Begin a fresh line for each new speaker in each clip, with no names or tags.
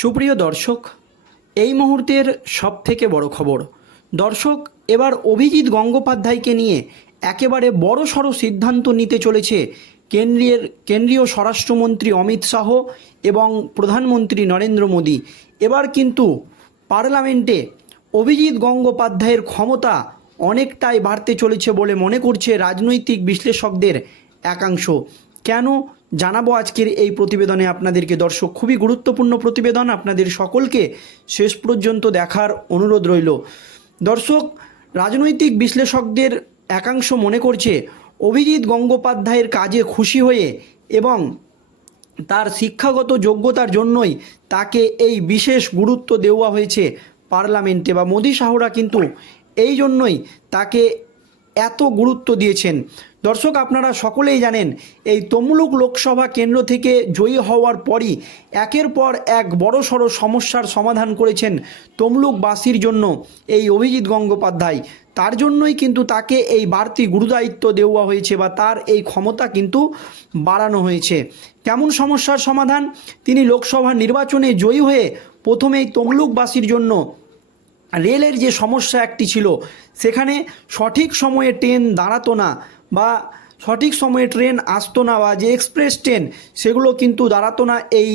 সুপ্রিয় দর্শক, এই মুহূর্তের সব থেকে বড় খবর। দর্শক, এবার অভিজিৎ গঙ্গোপাধ্যায়কে নিয়ে একেবারে বড় সড়ো সিদ্ধান্ত নিতে চলেছে কেন্দ্রের কেন্দ্রীয় স্বরাষ্ট্রমন্ত্রী অমিত শাহ এবং প্রধানমন্ত্রী নরেন্দ্র মোদী। এবার কিন্তু পার্লামেন্টে অভিজিৎ গঙ্গোপাধ্যায়ের ক্ষমতা অনেকটাই বাড়তে চলেছে বলে মনে করছে রাজনৈতিক বিশ্লেষকদের একাংশ। কেন? জানাব আজকের এই প্রতিবেদনে আপনাদেরকে। দর্শক, খুবই গুরুত্বপূর্ণ প্রতিবেদন আপনাদের সকলকে শেষ পর্যন্ত দেখার অনুরোধ রইল। দর্শক, রাজনৈতিক বিশ্লেষকদের একাংশ মনে করছে, অভিজিৎ গঙ্গোপাধ্যায়ের কাজে খুশি হয়ে এবং তার শিক্ষাগত যোগ্যতার জন্যই তাকে এই বিশেষ গুরুত্ব দেওয়া হয়েছে পার্লামেন্টে বা মোদী শাহরা কিন্তু এই জন্যই তাকে এত গুরুত্ব দিয়েছেন। দর্শক, আপনারা সকলেই জানেন, এই তমলুক লোকসভা কেন্দ্র থেকে জয়ী হওয়ার পরই একের পর এক বড় সড়ো সমস্যার সমাধান করেছেন তমলুকবাসীর জন্য এই অভিজিৎ গঙ্গোপাধ্যায়। তার জন্যই কিন্তু তাকে এই বাড়তি গুরুদায়িত্ব দেওয়া হয়েছে বা তার এই ক্ষমতা কিন্তু বাড়ানো হয়েছে। কেমন সমস্যার সমাধান? তিনি লোকসভা নির্বাচনে জয়ী হয়ে প্রথমেই তমলুকবাসীর জন্য রেলের যে সমস্যা একটি ছিল, সেখানে সঠিক সময়ে ট্রেন দাঁড়াতো না। বা সঠিক সময়ে ট্রেন আসতো না বা যে এক্সপ্রেস ট্রেন, সেগুলো কিন্তু দাঁড়াতো না এই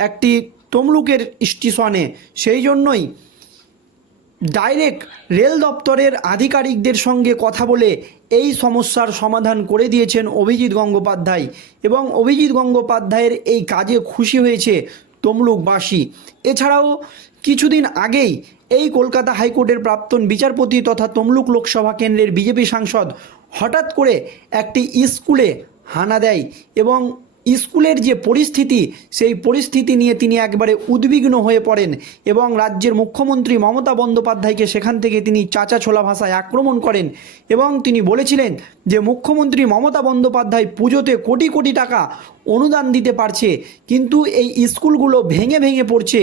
একটি তমলুকের স্টেশনে। সেই জন্যই ডাইরেক্ট রেল দপ্তরের আধিকারিকদের সঙ্গে কথা বলে এই সমস্যার সমাধান করে দিয়েছেন অভিজিৎ গঙ্গোপাধ্যায় এবং অভিজিৎ গঙ্গোপাধ্যায়ের এই কাজে খুশি হয়েছে তমলুকবাসী। এছাড়াও কিছুদিন আগেই এই কলকাতা হাইকোর্টের প্রাক্তন বিচারপতি তথা তমলুক লোকসভা কেন্দ্রের বিজেপি সাংসদ হঠাৎ করে একটি স্কুলে হানা দেয় এবং স্কুলের যে পরিস্থিতি, সেই পরিস্থিতি নিয়ে তিনি একবারে উদ্বিগ্ন হয়ে পড়েন এবং রাজ্যের মুখ্যমন্ত্রী মমতা বন্দ্যোপাধ্যায়কে সেখান থেকে তিনি চাচা ছোলা ভাষায় আক্রমণ করেন এবং তিনি বলেছিলেন যে মুখ্যমন্ত্রী মমতা বন্দ্যোপাধ্যায় পুজোতে কোটি কোটি টাকা অনুদান দিতে পারছে, কিন্তু এই স্কুলগুলো ভেঙে ভেঙে পড়ছে।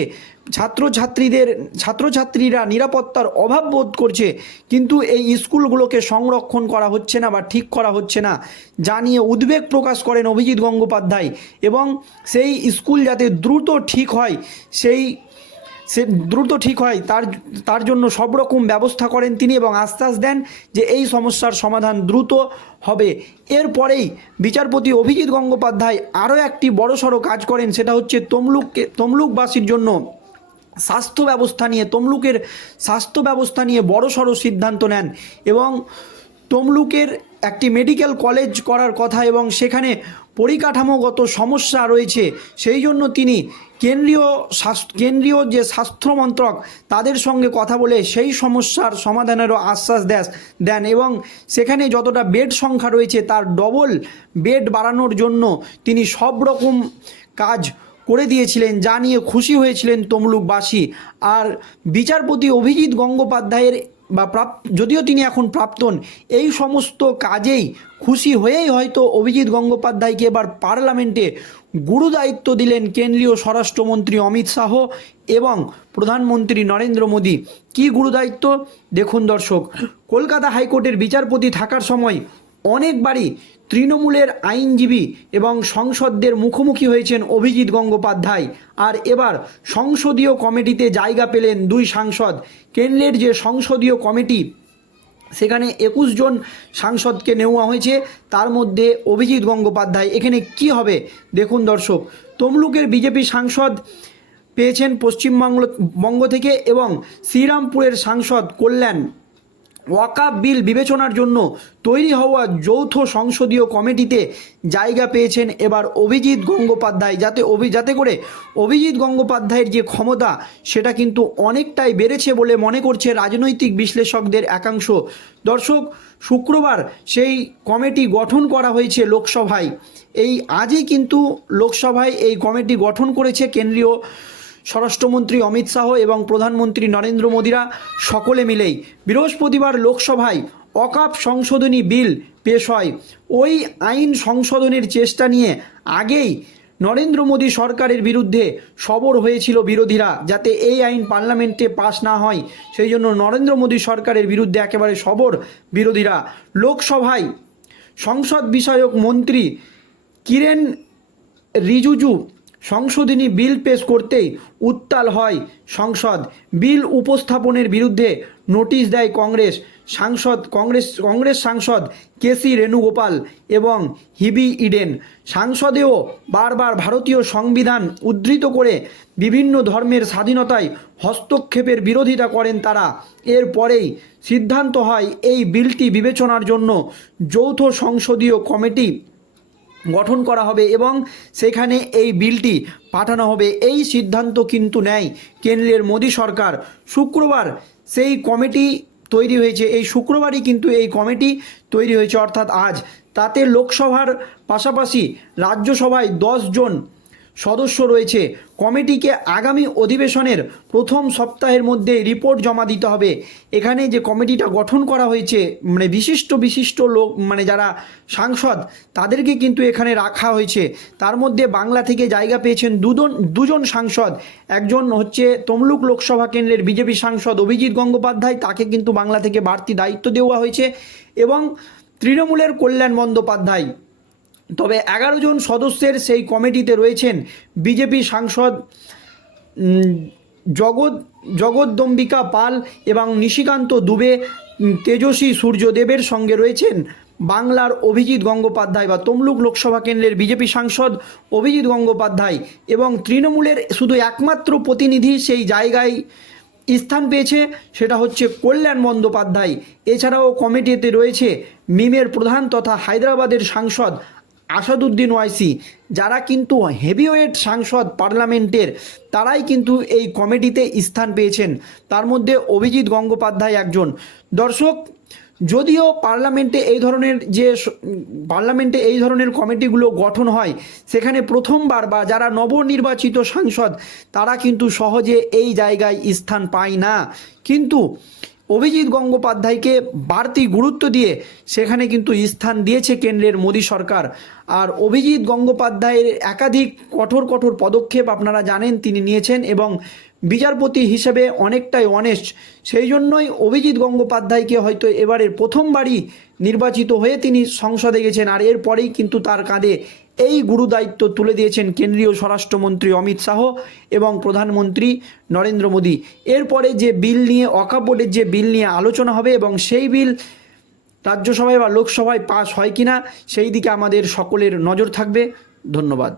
ছাত্রছাত্রীদের, ছাত্রছাত্রীরা নিরাপত্তার অভাব বোধ করছে, কিন্তু এই স্কুলগুলোকে সংরক্ষণ করা হচ্ছে না বা ঠিক করা হচ্ছে না, যা নিয়ে উদ্বেগ প্রকাশ করেন অভিজিৎ গঙ্গোপাধ্যায়। এবং সেই স্কুল যাতে দ্রুত ঠিক হয়, সেই, সে দ্রুত ঠিক হয়, তার তার জন্য সব রকম ব্যবস্থা করেন তিনি এবং আশ্বাস দেন যে এই সমস্যার সমাধান দ্রুত হবে। এরপরেই বিচারপতি অভিজিৎ গঙ্গোপাধ্যায় আরও একটি বড়সড় কাজ করেন, সেটা হচ্ছে তমলুককে, তমলুকবাসীর জন্য স্বাস্থ্য ব্যবস্থা নিয়ে, তমলুকের স্বাস্থ্য ব্যবস্থা নিয়ে বড়সড় সিদ্ধান্ত নেন এবং তমলুকের একটি মেডিকেল কলেজ করার কথা এবং সেখানে পরিকাঠামোগত সমস্যা রয়েছে, সেই জন্য তিনি কেন্দ্রীয় স্বাস্থ্য, কেন্দ্রীয় যে স্বাস্থ্য মন্ত্রক তাদের সঙ্গে কথা বলে সেই সমস্যার সমাধানেরও আশ্বাস দেন দেন এবং সেখানে যতটা বেড সংখ্যা রয়েছে তার ডবল বেড বাড়ানোর জন্য তিনি সব রকম কাজ করে দিয়েছিলেন, যা নিয়ে খুশি হয়েছিলেন তমলুকবাসী। আর বিচারপতি অভিজিৎ গঙ্গোপাধ্যায়ের বা প্রাপ, যদিও তিনি এখন প্রাক্তন এই সমস্ত কাজেই খুশি হয়েই হয়তো অভিজিৎ গঙ্গোপাধ্যায়কে এবার পার্লামেন্টে গুরু দায়িত্ব দিলেন কেন্দ্রীয় স্বরাষ্ট্রমন্ত্রী অমিত শাহ এবং প্রধানমন্ত্রী নরেন্দ্র মোদী। কী গুরু দায়িত্ব দেখুন দর্শক, কলকাতা হাইকোর্টের বিচারপতি থাকার সময় অনেকবারই তৃণমূলের আইনজীবী এবং সংসদদের মুখোমুখি হয়েছেন অভিজিৎ গঙ্গোপাধ্যায়। আর এবার সংসদীয় কমিটিতে জায়গা পেলেন দুই সাংসদ। কেন্দ্রের যে সংসদীয় কমিটি, সেখানে একুশ জন সাংসদকে নেওয়া হয়েছে। তার মধ্যে অভিজিৎ গঙ্গোপাধ্যায়। এখানে কি হবে? দেখুন দর্শক, তমলুকের বিজেপি সাংসদ পেয়েছেন পশ্চিমবঙ্গ, বঙ্গ থেকে এবং শ্রীরামপুরের সাংসদ কল্যাণ। ওয়াকাব বিল বিবেচনার জন্য তৈরি হওয়া যৌথ সংসদীয় কমিটিতে জায়গা পেয়েছেন এবার অভিজিৎ গঙ্গোপাধ্যায়। যাতে অভি, যাতে করে অভিজিৎ গঙ্গোপাধ্যায়ের যে ক্ষমতা, সেটা কিন্তু অনেকটাই বেড়েছে বলে মনে করছে রাজনৈতিক বিশ্লেষকদের একাংশ। দর্শক, শুক্রবার সেই কমিটি গঠন করা হয়েছে লোকসভায়। এই আজই কিন্তু লোকসভায় এই কমিটি গঠন করেছে কেন্দ্রীয় স্বরাষ্ট্রমন্ত্রী অমিত শাহ এবং প্রধানমন্ত্রী নরেন্দ্র মোদীরা সকলে মিলেই বৃহস্পতিবার লোকসভায় অকাপ সংশোধনী বিল পেশ হয়। ওই আইন সংশোধনের চেষ্টা নিয়ে আগেই নরেন্দ্র মোদী সরকারের বিরুদ্ধে সবর হয়েছিল বিরোধীরা যাতে এই আইন পার্লামেন্টে পাশ না হয়। সেই জন্য নরেন্দ্র মোদী সরকারের বিরুদ্ধে একেবারে সবর বিরোধীরা লোকসভায় সংসদ বিষয়ক মন্ত্রী কিরেন রিজুজু সংশোধনী বিল পেশ করতেই উত্তাল হয় সংসদ। বিল উপস্থাপনের বিরুদ্ধে নোটিশ দেয় কংগ্রেস। সাংসদ কংগ্রেস কংগ্রেস সাংসদ কেসি রেণুগোপাল এবং হিবি ইডেন। সাংসদেও বারবার ভারতীয় সংবিধান উদ্ধৃত করে বিভিন্ন ধর্মের স্বাধীনতায় হস্তক্ষেপের বিরোধিতা করেন তারা। এরপরেই সিদ্ধান্ত হয় এই বিলটি বিবেচনার জন্য যৌথ সংসদীয় কমিটি গঠন করা হবে এবং সেখানে এই বিলটি পাঠানো হবে। এই সিদ্ধান্ত কিন্তু নেয় কেন্দ্রের মোদী সরকার। শুক্রবার সেই কমিটি তৈরি হয়েছে। এই শুক্রবারই কিন্তু এই কমিটি তৈরি হয়েছে। অর্থাৎ আজ তাতে লোকসভার পাশাপাশি রাজ্যসভায় জন সদস্য রয়েছে। কমিটিকে আগামী অধিবেশনের প্রথম সপ্তাহের মধ্যে রিপোর্ট জমা দিতে হবে। এখানে যে কমিটিটা গঠন করা হয়েছে মানে বিশিষ্ট বিশিষ্ট লোক মানে যারা সাংসদ, তাদেরকে কিন্তু এখানে রাখা হয়েছে। তার মধ্যে বাংলা থেকে জায়গা পেয়েছেন দুজন দুজন সাংসদ। একজন হচ্ছে তমলুক লোকসভা কেন্দ্রের বিজেপি সাংসদ অভিজিৎ গঙ্গোপাধ্যায়, তাকে কিন্তু বাংলা থেকে বাড়তি দায়িত্ব দেওয়া হয়েছে। এবং তৃণমূলের কল্যাণ বন্দ্যোপাধ্যায় তবে এগারো জন সদস্যের সেই কমিটিতে রয়েছেন বিজেপি সাংসদ জগৎ জগদ্দম্বিকা পাল এবং নিশিকান্ত দুবে তেজস্বী সূর্যদেবের সঙ্গে রয়েছেন বাংলার অভিজিৎ গঙ্গোপাধ্যায় বা তমলুক লোকসভা কেন্দ্রের বিজেপি সাংসদ অভিজিৎ গঙ্গোপাধ্যায় এবং তৃণমূলের শুধু একমাত্র প্রতিনিধি সেই জায়গায় স্থান পেয়েছে, সেটা হচ্ছে কল্যাণ বন্দ্যোপাধ্যায়। এছাড়াও কমিটিতে রয়েছে মিমের প্রধান তথা হায়দ্রাবাদের সাংসদ আসাদুদ্দিন ওয়াইসি, যারা কিন্তু হেভিওয়েট সাংসদ পার্লামেন্টের, তারাই কিন্তু এই কমিটিতে স্থান পেয়েছেন। তার মধ্যে অভিজিৎ গঙ্গোপাধ্যায় একজন। দর্শক, যদিও পার্লামেন্টে এই ধরনের যে পার্লামেন্টে এই ধরনের কমিটিগুলো গঠন হয়, সেখানে প্রথমবার বা যারা নবনির্বাচিত সাংসদ, তারা কিন্তু সহজে এই জায়গায় স্থান পায় না। কিন্তু অভিজিৎ গঙ্গোপাধ্যায়কে বাড়তি গুরুত্ব দিয়ে সেখানে কিন্তু স্থান দিয়েছে কেন্দ্রের মোদী সরকার। আর অভিজিৎ গঙ্গোপাধ্যায়ের একাধিক কঠোর কঠোর পদক্ষেপ আপনারা জানেন তিনি নিয়েছেন এবং বিচারপতি হিসেবে অনেকটাই অনেস্ট সেই জন্যই অভিজিৎ গঙ্গোপাধ্যায়কে হয়তো এবারের প্রথমবারই নির্বাচিত হয়ে তিনি সংসদে গেছেন। আর এরপরেই কিন্তু তার কাঁধে এই গুরু দায়িত্ব তুলে দিয়েছেন কেন্দ্রীয় স্বরাষ্ট্রমন্ত্রী অমিত শাহ এবং প্রধানমন্ত্রী নরেন্দ্র মোদী। এরপরে যে বিল নিয়ে অকাবোর্ডের যে বিল নিয়ে আলোচনা হবে এবং সেই বিল রাজ্যসভায় বা লোকসভায় পাশ হয় কিনা, সেই দিকে আমাদের সকলের নজর থাকবে। ধন্যবাদ।